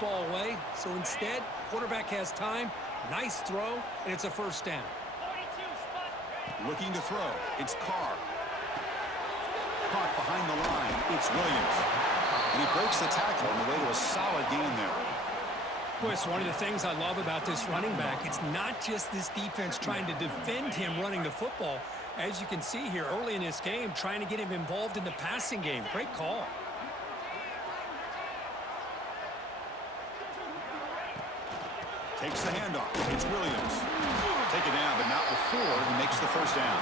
football away. So instead, quarterback has time, nice throw, and it's a first down. Looking to throw. It's Carr. Caught behind the line. It's Williams. And he breaks the tackle on the way to a solid gain there. Boy, it's one of the things I love about this running back. It's not just this defense trying to defend him running the football. As you can see here early in this game, trying to get him involved in the passing game. Great call. Takes the handoff. It's Williams. Take it down, but not before he makes the first down.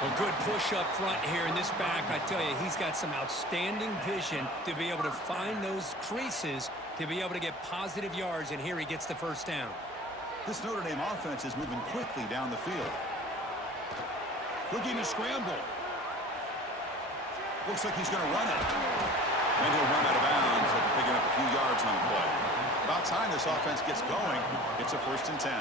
A good push up front here in this back. I tell you, he's got some outstanding vision to be able to find those creases, to be able to get positive yards, and here he gets the first down. This Notre Dame offense is moving quickly down the field. Looking to scramble. Looks like he's going to run it. And he'll run out of bounds after picking up a few yards on the play. About time this offense gets going. It's a 1st and 10.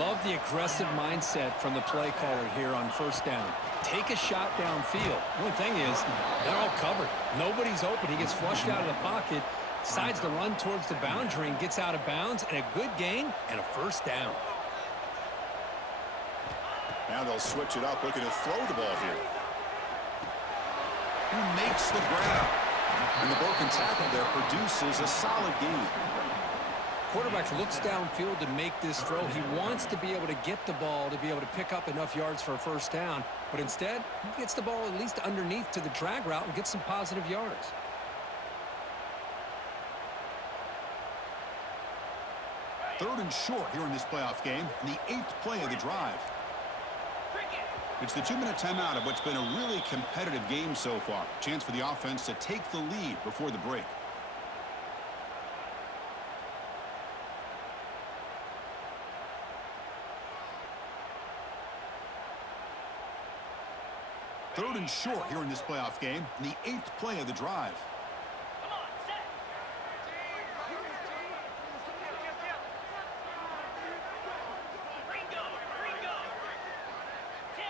Love the aggressive mindset from the play caller here on first down. Take a shot downfield. The only thing is, they're all covered. Nobody's open. He gets flushed out of the pocket, decides to run towards the boundary and gets out of bounds, and a good gain and a first down. Now they'll switch it up, looking to throw the ball here. He makes the grab. And the broken tackle there produces a solid gain. Quarterback looks downfield to make this throw. He wants to be able to get the ball to be able to pick up enough yards for a first down. But instead, he gets the ball at least underneath to the drag route and gets some positive yards. Third and short here in this playoff game, and the 8th play of the drive. It's the 2-minute timeout of what's been a really competitive game so far. Chance for the offense to take the lead before the break. Third and short here in this playoff game, and the 8th play of the drive.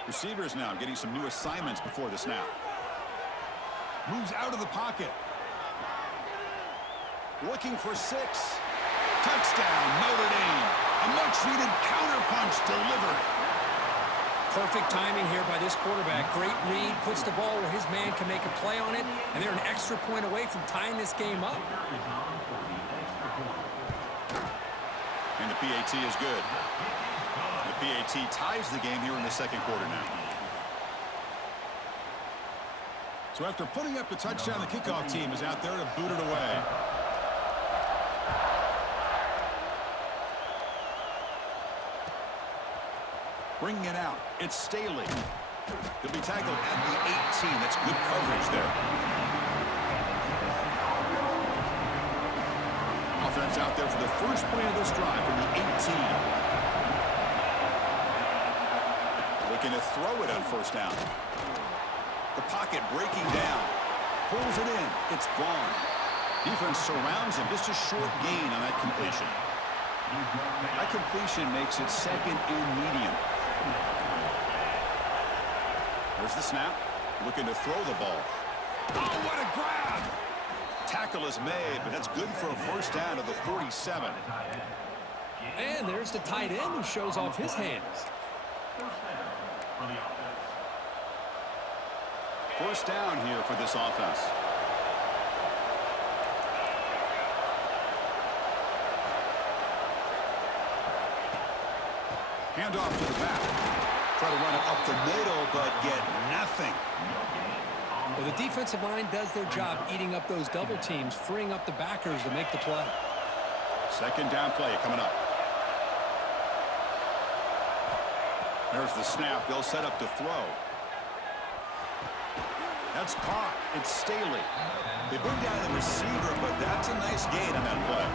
Receivers now getting some new assignments before the snap. Moves out of the pocket. Looking for 6. Touchdown, Notre Dame. A much-needed counterpunch delivered. Perfect timing here by this quarterback. Great read, puts the ball where his man can make a play on it, and they're an extra point away from tying this game up. And the PAT is good. The PAT ties the game here in the second quarter now. So after putting up the touchdown, the kickoff team is out there to boot it away. Bringing it out, it's Staley. He'll be tackled at the 18. That's good coverage there. Offense out there for the first play of this drive from the 18. Looking to throw it on first down. The pocket breaking down. Pulls it in. It's Vaughn. Defense surrounds him. Just a short gain on that completion. That completion makes it 2nd and medium. There's the snap. Looking to throw the ball. Oh, what a grab! Tackle is made, but that's good for a first down to the 47. And there's the tight end who shows off his hands. First down here for this offense. Handoff to the back. Try to run it up the middle, but get nothing. Well, the defensive line does their job eating up those double teams, freeing up the backers to make the play. Second down play coming up. There's the snap. They'll set up to throw. That's caught. It's Staley. They bring down the receiver, but that's a nice gain on that play.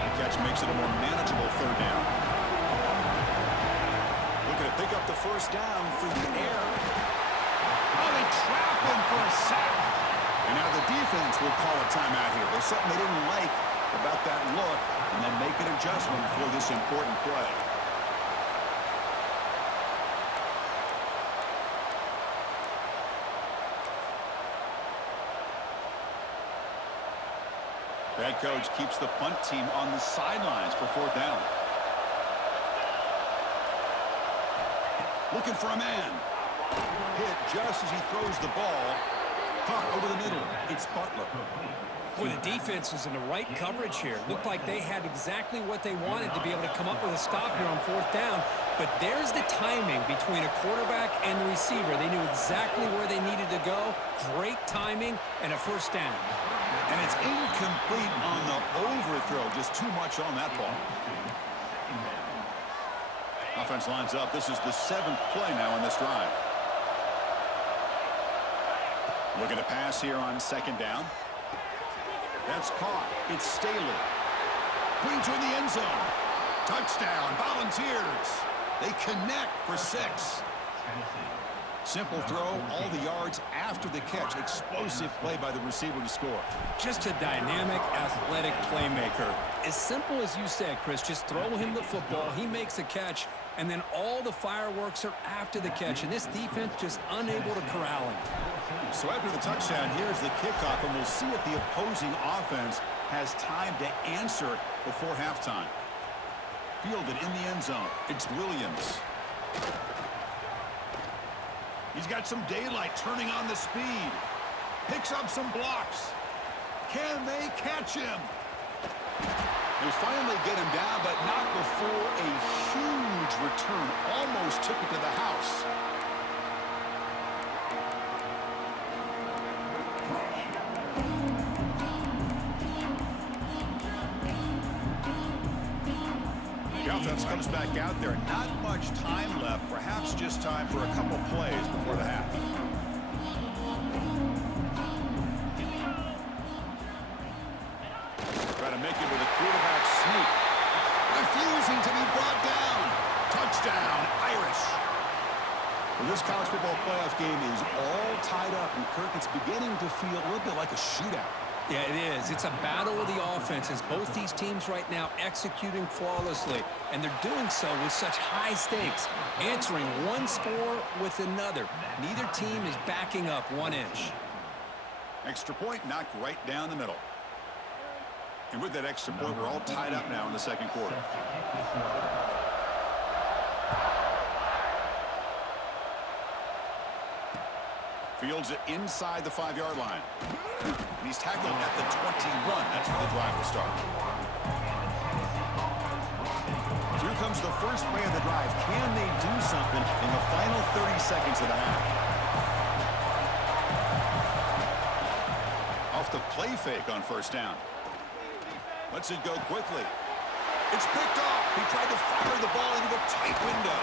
The catch makes it a more manageable third down. Looking to pick up the first down through the air. Oh, they trap him for a sack. And now the defense will call a timeout here. There's something they didn't like about that look, and then make an adjustment for this important play. The head coach keeps the punt team on the sidelines for 4th down. Looking for a man. Hit just as he throws the ball. Caught over the middle. It's Butler. Boy, the defense was in the right coverage here. Looked like they had exactly what they wanted to be able to come up with a stop here on 4th down. But there's the timing between a quarterback and the receiver. They knew exactly where they needed to go. Great timing and a 1st down. And it's incomplete on the overthrow. Just too much on that ball. Offense lines up. This is the 7th play now in this drive. Looking to pass here on 2nd down. That's caught. It's Staley. Brings her in the end zone. Touchdown, Volunteers. They connect for 6. Simple throw, all the yards after the catch. Explosive play by the receiver to score. Just a dynamic, athletic playmaker. As simple as you said, Chris, just throw him the football. He makes the catch, and then all the fireworks are after the catch. And this defense just unable to corral him. So after the touchdown, here's the kickoff, and we'll see if the opposing offense has time to answer before halftime. Fielded in the end zone. It's Williams. He's got some daylight, turning on the speed. Picks up some blocks. Can they catch him? They finally get him down, but not before a huge return. Almost took it to the house. The offense comes back out there. Not much time left. Perhaps just time for a couple plays before the half. Try to make it with a quarterback sneak. Refusing to be brought down. Touchdown, Irish. Well, this college football playoff game is all tied up, and Kirk, it's beginning to feel a little bit like a shootout. Yeah, it is. It's a battle of the offenses. Both these teams right now executing flawlessly, and they're doing so with such high stakes, answering one score with another. Neither team is backing up 1 inch. Extra point knocked right down the middle. And with that extra point, we're all tied up now in the 2nd quarter. Fields it inside the 5-yard line. And he's tackled at the 21. That's where the drive will start. Here comes the first play of the drive. Can they do something in the final 30 seconds of the half? Off the play fake on 1st down. Lets it go quickly. It's picked off. He tried to fire the ball into a tight window.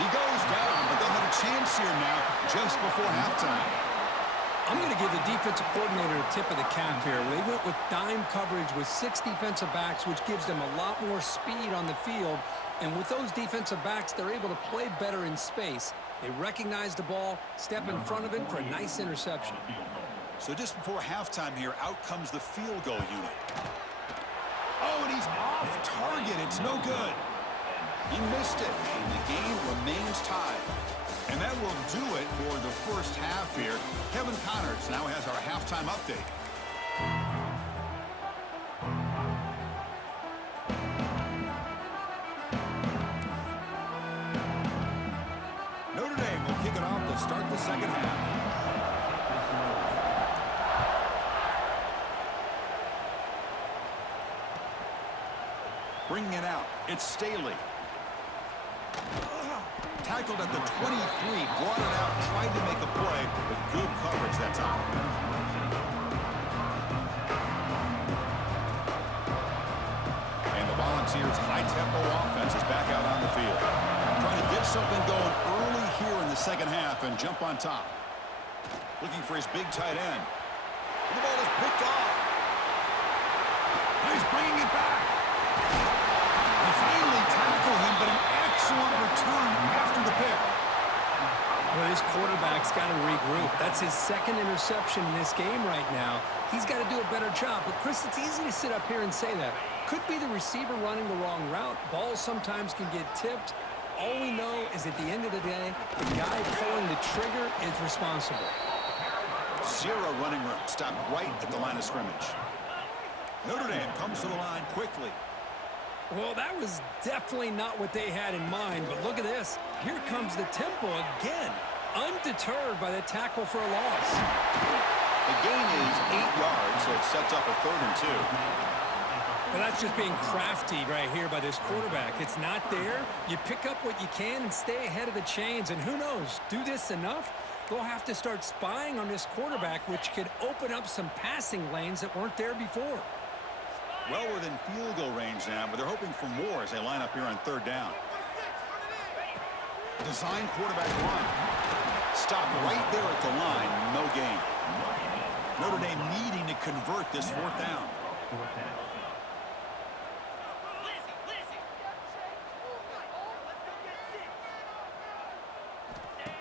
He goes down, but they'll have a chance here now just before halftime. I'm going to give the defensive coordinator a tip of the cap here. They went with dime coverage with 6 defensive backs, which gives them a lot more speed on the field. And with those defensive backs, they're able to play better in space. They recognize the ball, step in front of it for a nice interception. So just before halftime here, out comes the field goal unit. Oh, and he's off target. It's no good. He missed it, and the game remains tied. And that will do it for the first half here. Kevin Connors now has our halftime update. Notre Dame will kick it off to start the 2nd half. Bringing it out, it's Staley. Tackled at the 23, brought it out, tried to make a play, with good coverage that time. And the Volunteers' high-tempo offense is back out on the field. Trying to get something going early here in the 2nd half and jump on top. Looking for his big tight end. The ball is picked off. And he's bringing it back. They finally tackle him, but an excellent return after the pick. Well, this quarterback's got to regroup. That's his 2nd interception in this game right now. He's got to do a better job. But, Chris, it's easy to sit up here and say that. Could be the receiver running the wrong route. Balls sometimes can get tipped. All we know is at the end of the day, the guy pulling the trigger is responsible. Zero running room. Stopped right at the line of scrimmage. Notre Dame comes to the line quickly. Well, that was definitely not what they had in mind, but look at this. Here comes the tempo again, undeterred by the tackle for a loss. The gain is 8 yards, so it sets up a 3rd and 2. Well, that's just being crafty right here by this quarterback. It's not there. You pick up what you can and stay ahead of the chains, and who knows, do this enough, they'll have to start spying on this quarterback, which could open up some passing lanes that weren't there before. Well within field goal range now, but they're hoping for more as they line up here on 3rd down. Design quarterback run. Stop right there at the line. No gain. Notre Dame needing to convert this 4th down.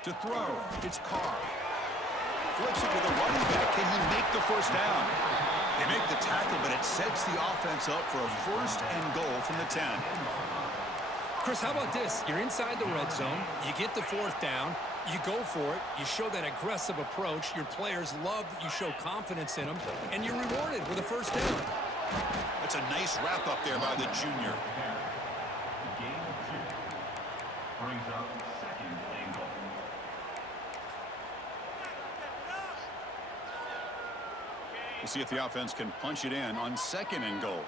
To throw, it's Carr. Flips it to the running back. Can he make the 1st down? They make the tackle, but it sets the offense up for a 1st and goal from the 10. Chris, how about this? You're inside the red zone. You get the 4th down. You go for it. You show that aggressive approach. Your players love that you show confidence in them, and you're rewarded with a 1st down. That's a nice wrap-up there by the junior. Brings up 2nd and goal. We'll see if the offense can punch it in on 2nd and goal.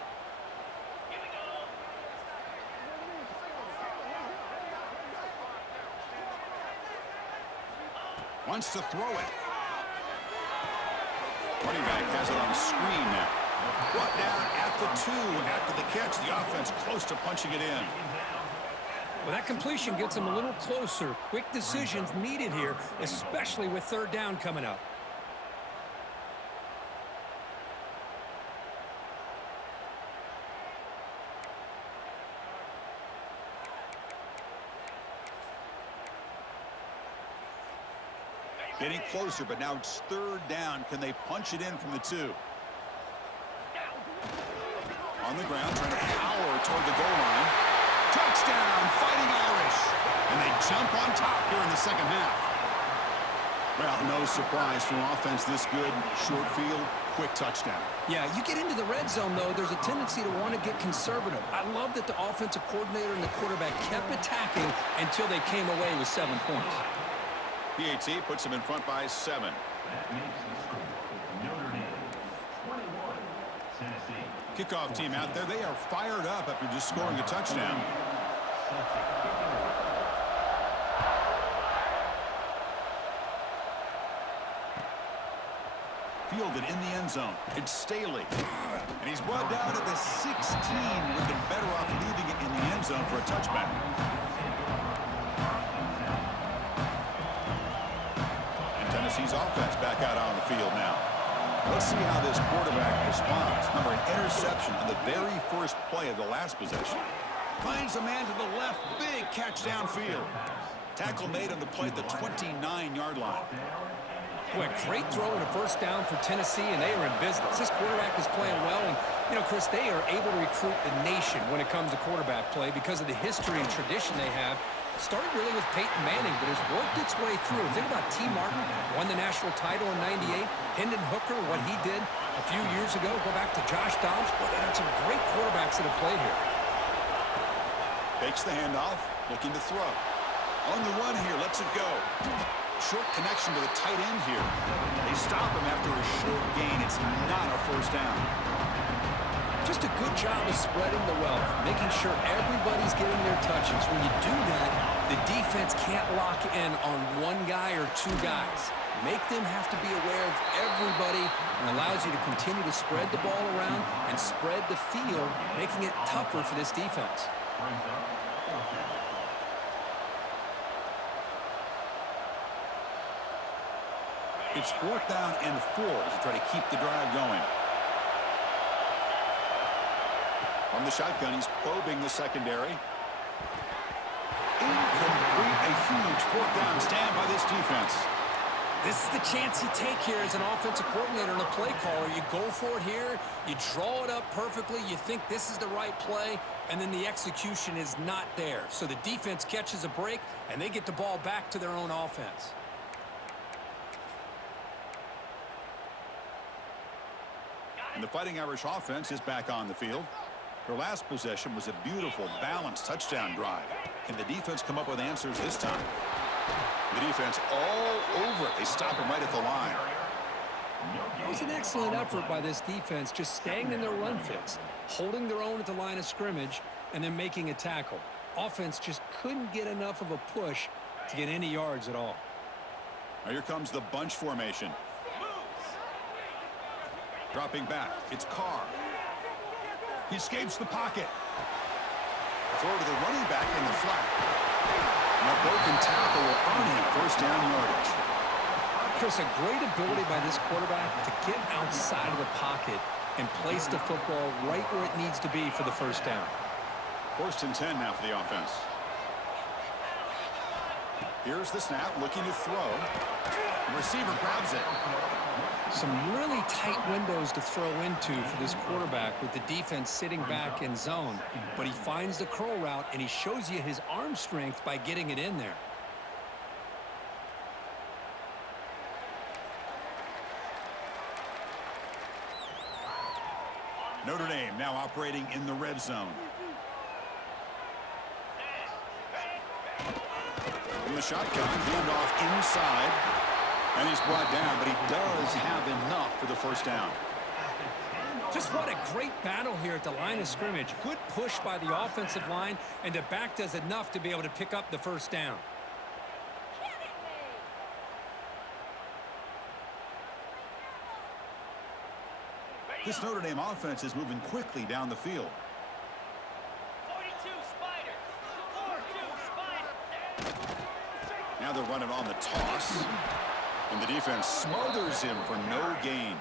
Wants to throw it. Running back has it on the screen now. Brought down at the 2 after the catch. The offense close to punching it in. Well, that completion gets them a little closer. Quick decisions needed here, especially with 3rd down coming up. Getting closer, but now it's 3rd down. Can they punch it in from the 2? On the ground, trying to power toward the goal line. Touchdown, Fighting Irish. And they jump on top here in the 2nd half. Well, no surprise from offense this good. Short field, quick touchdown. Yeah, you get into the red zone, though, there's a tendency to want to get conservative. I love that the offensive coordinator and the quarterback kept attacking until they came away with 7 points. PAT puts them in front by 7. That makes the score Notre Dame 21, Tennessee. Kickoff team out there. They are fired up after just scoring a touchdown. Fielded in the end zone. It's Staley. And he's brought down at the 16. Would have been better off leaving it in the end zone for a touchback. Tennessee's offense back out on the field now. Let's see how this quarterback responds. Remember, an interception on the very first play of the last possession. Finds a man to the left. Big catch downfield. Tackle made on the play at the 29-yard line. Boy, great throw and a 1st down for Tennessee, and they are in business. This quarterback is playing well, and, you know, Chris, they are able to recruit the nation when it comes to quarterback play because of the history and tradition they have. Started really with Peyton Manning, but has worked its way through. Think about T. Martin, won the national title in '98. Hendon Hooker, what he did a few years ago. Go back to Josh Dobbs. Boy, they had some great quarterbacks that have played here. Fakes the handoff, looking to throw. On the run here, lets it go. Short connection to the tight end here. They stop him after a short gain. It's not a 1st down. Just a good job of spreading the wealth, making sure everybody's getting their touches. When you do that, the defense can't lock in on 1 guy or 2 guys. Make them have to be aware of everybody, and allows you to continue to spread the ball around and spread the field, making it tougher for this defense. It's 4th down and 4 as you try to keep the drive going. From the shotgun, he's probing the secondary. Incomplete. A huge 4th down stand by this defense. This is the chance you take here as an offensive coordinator and a play caller. You go for it here. You draw it up perfectly. You think this is the right play, and then the execution is not there. So the defense catches a break, and they get the ball back to their own offense. And the Fighting Irish offense is back on the field. Their last possession was a beautiful, balanced touchdown drive. Can the defense come up with answers this time? The defense all over it. They stop him right at the line. It was an excellent effort by this defense, just staying in their run fits, holding their own at the line of scrimmage, and then making a tackle. Offense just couldn't get enough of a push to get any yards at all. Now here comes the bunch formation. Dropping back, it's Carr. He escapes the pocket. Throw to the running back in the flat. And a broken tackle will earn him first down yardage. Chris, a great ability by this quarterback to get outside of the pocket and place the football right where it needs to be for the first down. 1st and 10 now for the offense. Here's the snap, looking to throw. The receiver grabs it. Some really tight windows to throw into for this quarterback with the defense sitting back in zone. But he finds the curl route, and he shows you his arm strength by getting it in there. Notre Dame now operating in the red zone. From the shotgun, handoff inside. And he's brought down, but he does have enough for the first down. Just what a great battle here at the line of scrimmage. Good push by the offensive line, and the back does enough to be able to pick up the first down. This Notre Dame offense is moving quickly down the field. 42 Spider. 42 Spider. Now they're running on the toss. And the defense smothers him for no gain.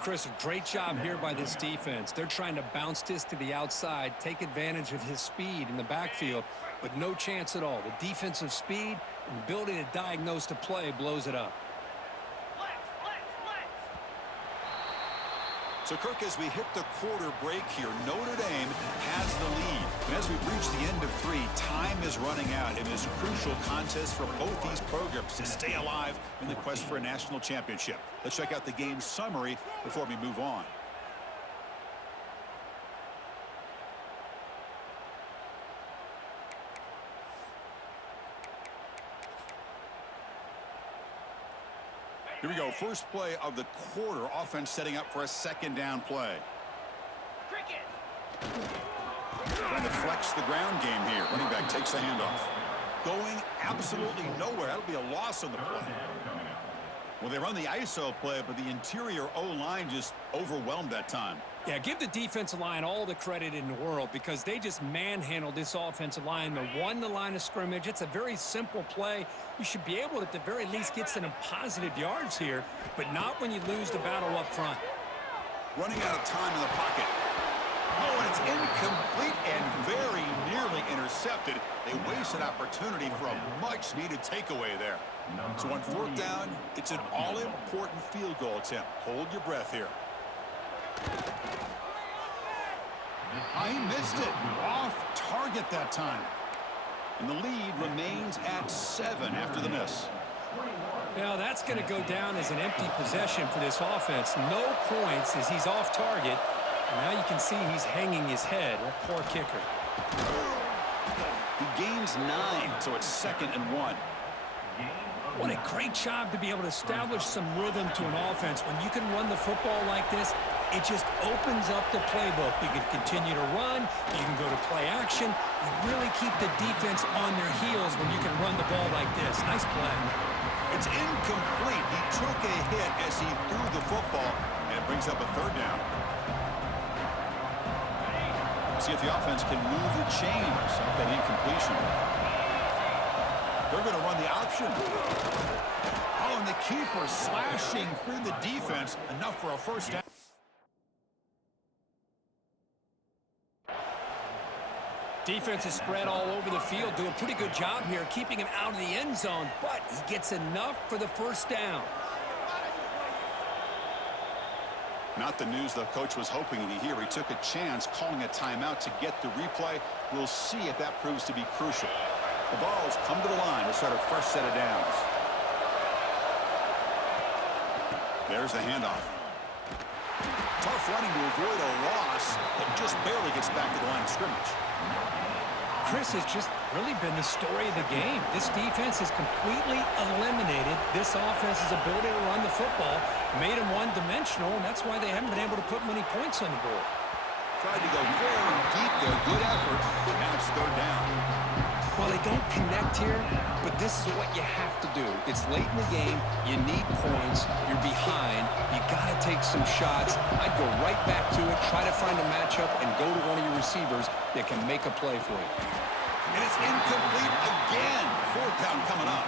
Chris, a great job here by this defense. They're trying to bounce this to the outside, take advantage of his speed in the backfield, but no chance at all. The defensive speed and ability to diagnose the play blows it up. So, Kirk, as we hit the quarter break here, Notre Dame has the lead. And as we've reached the end of 3, time is running out in this crucial contest for both these programs to stay alive in the quest for a national championship. Let's check out the game summary before we move on. Here we go. First play of the quarter. Offense setting up for a second down play. Trying to flex the ground game here. Running back takes the handoff. Going absolutely nowhere. That'll be a loss on the play. Well, they run the ISO play, but the interior O-line just overwhelmed that time. Yeah, give the defensive line all the credit in the world because they just manhandled this offensive line. They won the line of scrimmage. It's a very simple play. You should be able to, at the very least, get some positive yards here, but not when you lose the battle up front. Running out of time in the pocket. Oh, and it's incomplete and very nearly intercepted. They wasted opportunity for a much-needed takeaway there. So on 4th down, it's an all-important field goal attempt. Hold your breath here. He missed it. Off target that time. And the lead remains at 7 after the miss. Now that's going to go down as an empty possession for this offense. No points as he's off target. And now you can see he's hanging his head. A poor kicker. He gains 9, so it's 2nd and 1. What a great job to be able to establish some rhythm to an offense. When you can run the football like this, it just opens up the playbook. You can continue to run. You can go to play action. You really keep the defense on their heels when you can run the ball like this. Nice play. It's incomplete. He took a hit as he threw the football, and it brings up a 3rd down. See if the offense can move the chains off that incompletion. They're going to run the option. Oh, and the keeper slashing through the defense. Enough for a first down. Defense is spread all over the field. Do a pretty good job here keeping him out of the end zone, but he gets enough for the first down. Not the news the coach was hoping to hear. He took a chance calling a timeout to get the replay. We'll see if that proves to be crucial. The balls come to the line to start a fresh set of downs. There's the handoff. Tough running to avoid a loss, but just barely gets back to the line of scrimmage. Chris has just really been the story of the game. This defense has completely eliminated this offense's ability to run the football, made them one-dimensional, and that's why they haven't been able to put many points on the board. Tried to go very deep there. Good effort. Now it's third down. Well, they don't connect here, but this is what you have to do. It's late in the game. You need points. You're behind. You got to take some shots. I'd go right back to it, try to find a matchup, and go to one of your receivers that can make a play for you. And it's incomplete again. Fourth down coming up.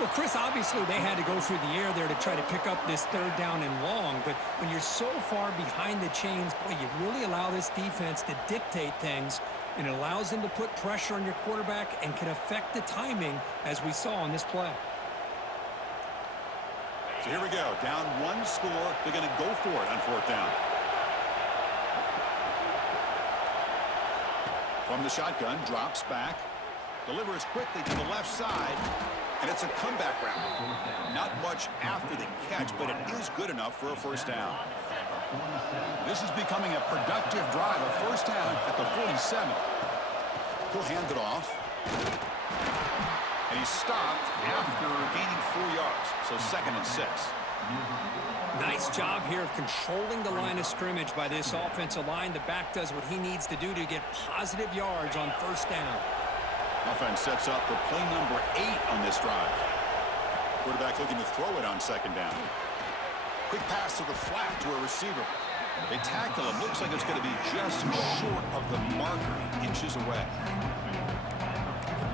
Well, Chris, obviously they had to go through the air there to try to pick up this third down and long, but when you're so far behind the chains, boy, you really allow this defense to dictate things, and it allows them to put pressure on your quarterback and can affect the timing, as we saw on this play. So here we go. Down one score. They're going to go for it on fourth down. From the shotgun, drops back, delivers quickly to the left side, and it's a comeback round. Not much after the catch, but it is good enough for a first down. This is becoming a productive drive, a first down at the 47. He'll hand it off. And he's stopped after gaining 4 yards, so 2nd and 6. Nice job here of controlling the line of scrimmage by this offensive line. The back does what he needs to do to get positive yards on first down. Offense sets up for play number 8 on this drive. Quarterback looking to throw it on second down. Quick pass to the flat to a receiver. They tackle him. Looks like it's going to be just short of the marker, inches away.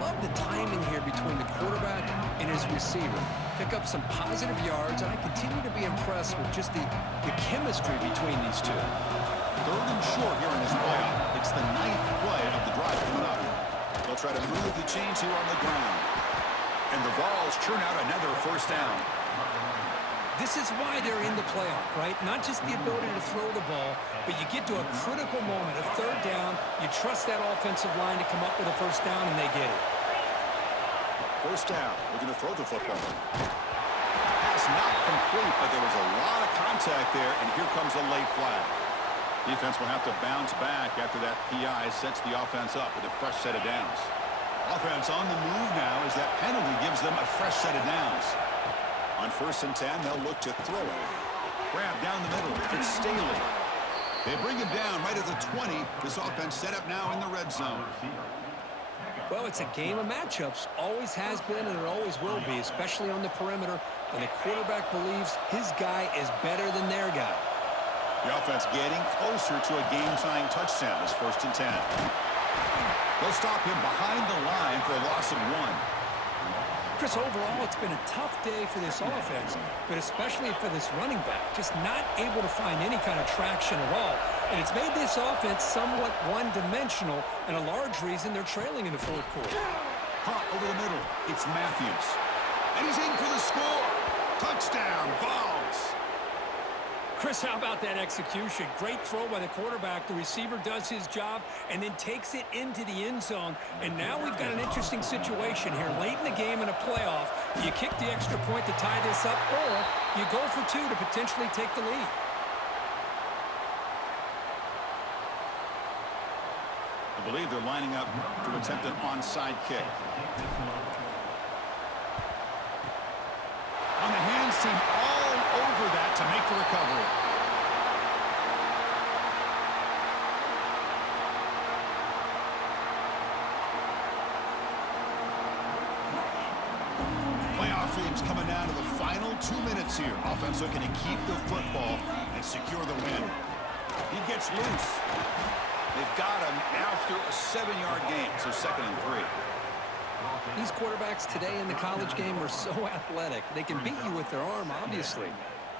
Love the timing here between the quarterback and his receiver. Pick up some positive yards, and I continue to be impressed with just the chemistry between these two. Third and short here in this playoff. It's the 9th play of the drive coming up. They'll try to move the chains here on the ground. And the Vols churn out another first down. This is why they're in the playoff, right? Not just the ability to throw the ball, but you get to a critical moment, a third down, you trust that offensive line to come up with a first down, and they get it. First down, looking to throw the football. Pass not complete, but there was a lot of contact there, and here comes a late flag. Defense will have to bounce back after that PI sets the offense up with a fresh set of downs. Offense on the move now as that penalty gives them a fresh set of downs. On 1st and 10, they'll look to throw it. Grab down the middle. It's Staley. They bring him down right at the 20. This offense set up now in the red zone. Well, it's a game of matchups. Always has been, and it always will be, especially on the perimeter. And the quarterback believes his guy is better than their guy. The offense getting closer to a game-tying touchdown. It's 1st and 10. They'll stop him behind the line for a loss of 1. Chris, overall, it's been a tough day for this offense, but especially for this running back, just not able to find any kind of traction at all. And it's made this offense somewhat one-dimensional, and a large reason they're trailing in the fourth quarter. Hot over the middle. It's Matthews. And he's in for the score. Touchdown, Vols. Chris, how about that execution? Great throw by the quarterback. The receiver does his job and then takes it into the end zone. And now we've got an interesting situation here. Late in the game in a playoff, you kick the extra point to tie this up, or you go for 2 to potentially take the lead. I believe they're lining up to attempt an onside kick. On the hands team all over that to make the recovery. Playoff teams coming down to the final 2 minutes here. Offense looking to keep the football and secure the win. He gets loose. They've got him after a 7-yard gain, so 2nd and 3. These quarterbacks today in the college game are so athletic. They can beat you with their arm, obviously.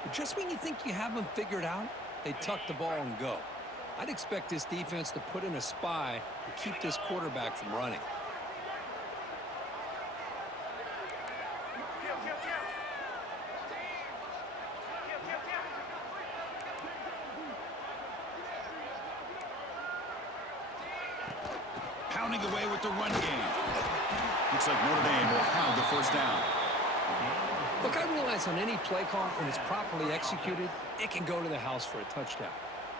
But just when you think you have them figured out, they tuck the ball and go. I'd expect this defense to put in a spy to keep this quarterback from running. Pounding away with the run game. Looks like Notre Dame will have the first down. Look, I realize realize on any play call, when it's properly executed, it can go to the house for a touchdown.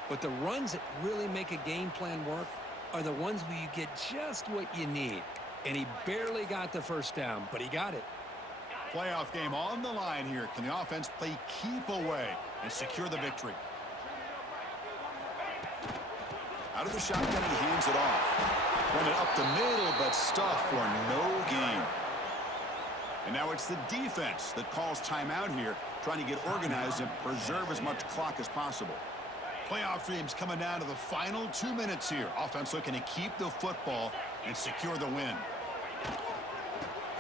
But the runs that really make a game plan work are the ones where you get just what you need. And he barely got the first down, but he got it. Playoff game on the line here. Can the offense play keep away and secure the victory? Out of the shotgun, he hands it off. Run it up the middle, but stuffed for no gain. And now it's the defense that calls timeout here, trying to get organized and preserve as much clock as possible. Playoff dreams coming down to the final 2 minutes here. Offense looking to keep the football and secure the win.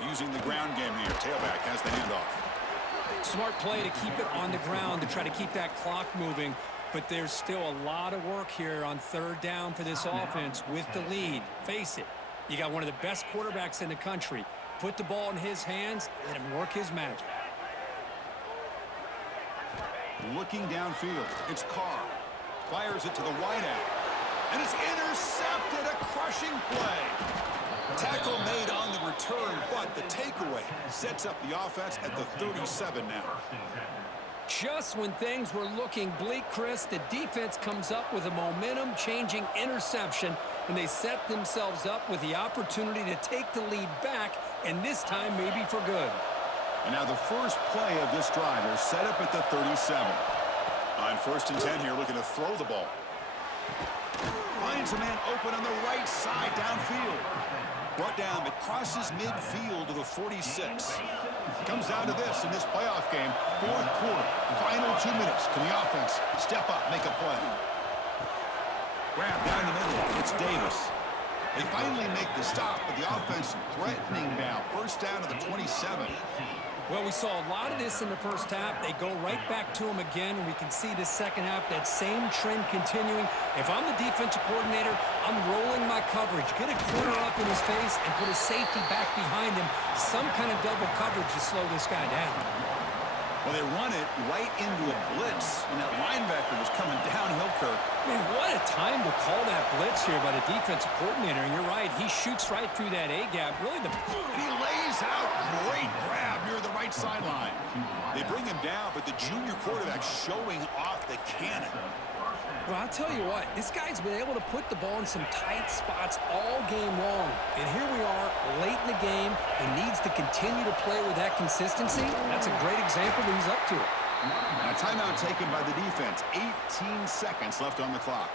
Using the ground game here. Tailback has the handoff. Smart play to keep it on the ground to try to keep that clock moving. But there's still a lot of work here on third down for this offense with the lead. Face it, you got one of the best quarterbacks in the country. Put the ball in his hands, let him work his magic. Looking downfield, it's Carr. Fires it to the wideout. And it's intercepted, a crushing play. Tackle made on the return, but the takeaway sets up the offense at the 37 now. Just when things were looking bleak, Chris, the defense comes up with a momentum-changing interception, and they set themselves up with the opportunity to take the lead back, and this time maybe for good. And now the first play of this drive is set up at the 37. On 1st and 10 here, looking to throw the ball. Finds a man open on the right side downfield. Brought down, but crosses midfield to the 46. Comes down to this in this playoff game. 4th quarter, final 2 minutes. Can the offense step up, make a play? Grab down the middle. It's Davis. They finally make the stop, but the offense threatening now. First down to the 27. Well, we saw a lot of this in the first half. They go right back to him again, and we can see the second half, that same trend continuing. If I'm the defensive coordinator, I'm rolling my coverage. Get a corner up in his face and put a safety back behind him. Some kind of double coverage to slow this guy down. Well, they run it right into a blitz, and that linebacker was coming downhill, Kirk. Man, what a time to call that blitz here by the defensive coordinator. And you're right, he shoots right through that A-gap. Really, And he lays out. Great grab near the right sideline. They bring him down, but the junior quarterback showing off the cannon. Well, I'll tell you what, this guy's been able to put the ball in some tight spots all game long. And here we are, late in the game. He needs to continue to play with that consistency. That's a great example that he's up to it. And a timeout taken by the defense. 18 seconds left on the clock.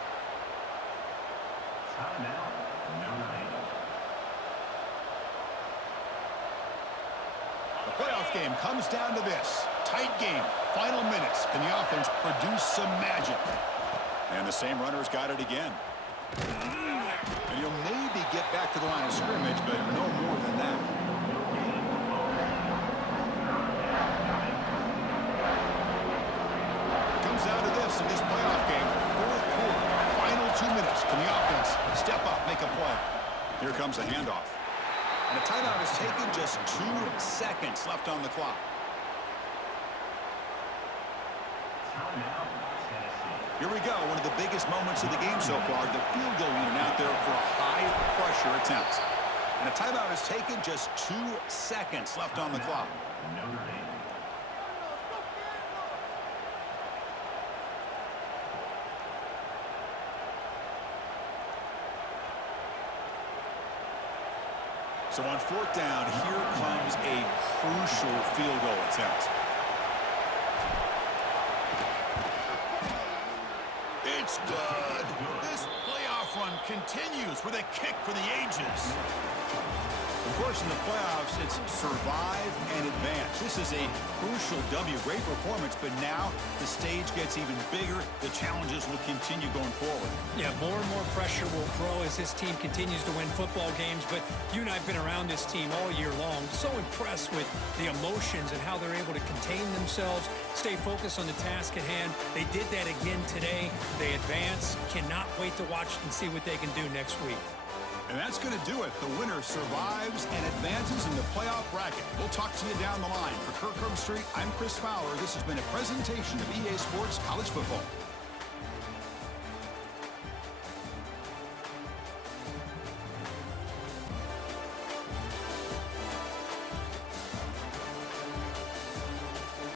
Timeout, number 8. The playoff game comes down to this. Tight game, final minutes. Can the offense produce some magic? And the same runner's got it again. And he'll maybe get back to the line of scrimmage, but no more than that. It comes down to this in this playoff game. 4th quarter, final 2 minutes. Can the offense step up, make a play? Here comes a handoff. And a timeout is taken, just 2 seconds left on the clock. Here we go, one of the biggest moments of the game so far. The field goal unit out there for a high-pressure attempt. And a timeout is taken, just 2 seconds left on the clock. Number 8. So on 4th down, here comes a crucial field goal attempt. It's good. This playoff run continues with a kick for the ages. Of course, in the playoffs, it's survive and advance. This is a crucial W. Great performance, but now the stage gets even bigger. The challenges will continue going forward. Yeah, more and more pressure will grow as this team continues to win football games, but you and I have been around this team all year long. So impressed with the emotions and how they're able to contain themselves, stay focused on the task at hand. They did that again today. They advance. Cannot wait to watch and see what they can do next week. And that's going to do it. The winner survives and advances in the playoff bracket. We'll talk to you down the line. For Kirk Herbstreit, I'm Chris Fowler. This has been a presentation of EA Sports College Football.